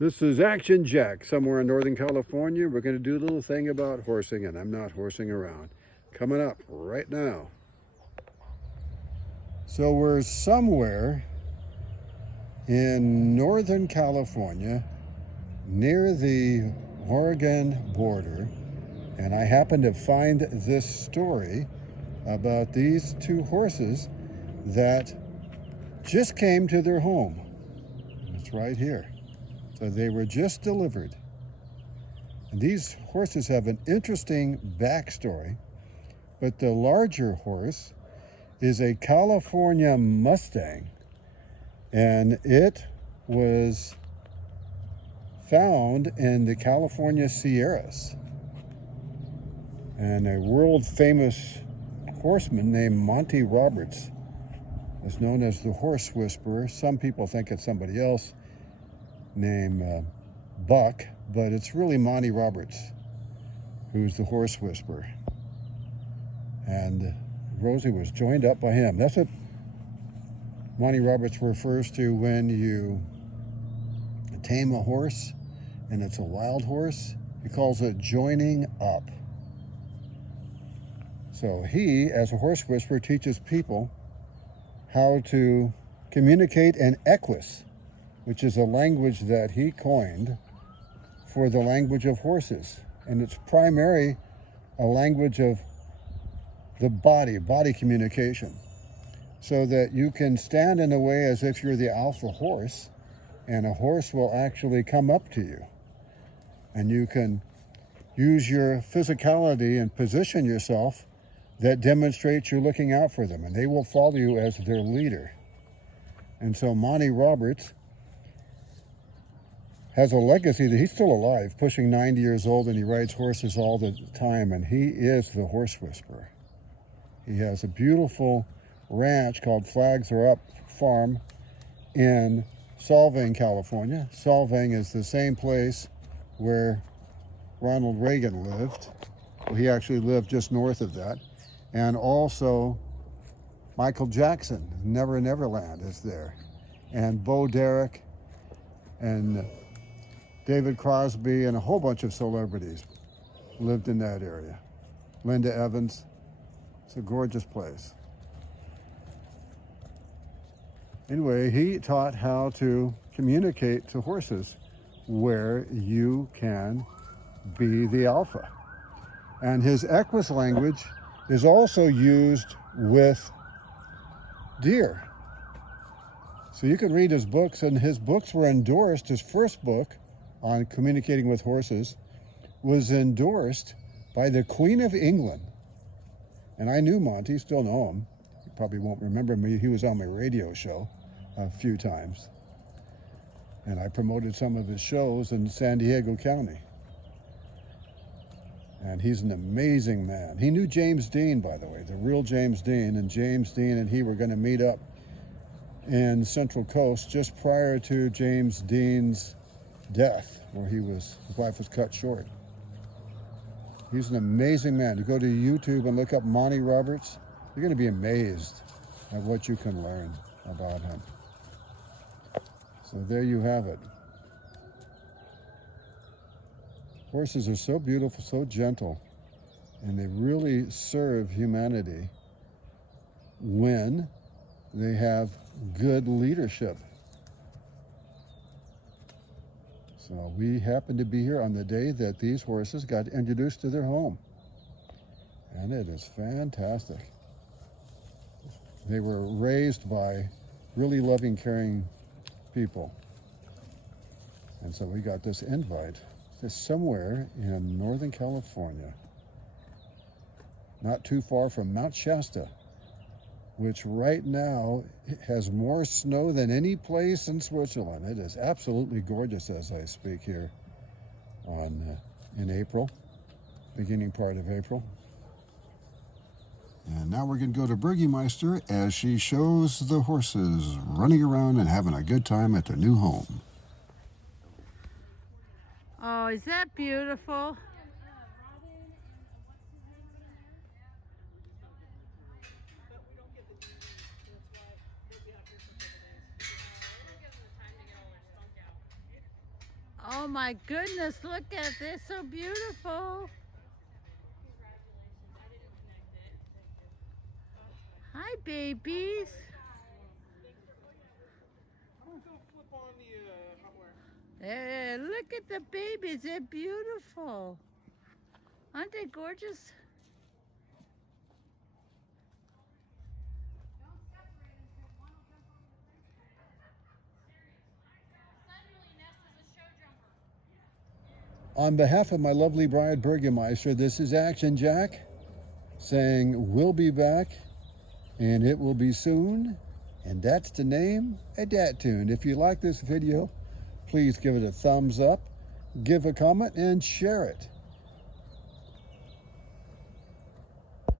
This is Action Jack, somewhere in Northern California. We're going to do a little thing about horsing, and I'm not horsing around. Coming up right now. So we're somewhere in Northern California near the Oregon border, and I happened to find this story about these two horses that just came to their home. It's right here. So they were just delivered. And these horses have an interesting backstory, but the larger horse is a California Mustang, and it was found in the California Sierras. And a world famous horseman named Monty Roberts is known as the Horse Whisperer. Some people think it's somebody else named Buck, but it's really Monty Roberts who's the Horse Whisperer. And Rosie was joined up by him. That's what Monty Roberts refers to when you tame a horse and it's a wild horse. He calls it joining up. So he, as a horse whisperer, teaches people how to communicate in equus, which is a language that he coined for the language of horses. And it's primarily a language of the body communication, so that you can stand in a way as if you're the alpha horse, and a horse will actually come up to you. And you can use your physicality and position yourself that demonstrates you're looking out for them, and they will follow you as their leader. And so Monty Roberts has a legacy that he's still alive, pushing 90 years old, and he rides horses all the time, and he is the Horse Whisperer. He has a beautiful ranch called Flags Are Up Farm in Solvang, California. Solvang is the same place where Ronald Reagan lived. Well, he actually lived just north of that. And also Michael Jackson, Never Neverland, is there. And Bo Derek and David Crosby and a whole bunch of celebrities lived in that area. Linda Evans. It's a gorgeous place. Anyway, he taught how to communicate to horses where you can be the alpha. And his equus language is also used with deer. So you can read his books, and his books were endorsed. His first book on communicating with horses was endorsed by the Queen of England. And I knew Monty, still know him. You probably won't remember me. He was on my radio show a few times. And I promoted some of his shows in San Diego County. And he's an amazing man. He knew James Dean, by the way, the real James Dean. And James Dean and he were going to meet up in Central Coast just prior to James Dean's death, where his life was cut short. He's an amazing man. You go to YouTube and look up Monty Roberts, you're going to be amazed at what you can learn about him. So there you have it. Horses are so beautiful, so gentle, and they really serve humanity when they have good leadership. So we happened to be here on the day that these horses got introduced to their home. And it is fantastic. They were raised by really loving, caring people. And so we got this invite to somewhere in Northern California, not too far from Mount Shasta, which right now has more snow than any place in Switzerland. It is absolutely gorgeous as I speak here in April, beginning part of April. And now we're going to go to Burgmeister as she shows the horses running around and having a good time at their new home. Oh, is that beautiful? Oh my goodness, look at this, so beautiful. Hi, babies. There, look at the babies, they're beautiful. Aren't they gorgeous? On behalf of my lovely bride Burgermeister, this is Action Jack saying we'll be back and it will be soon. And that's the name of that tune. If you like this video, please give it a thumbs up, give a comment, and share it.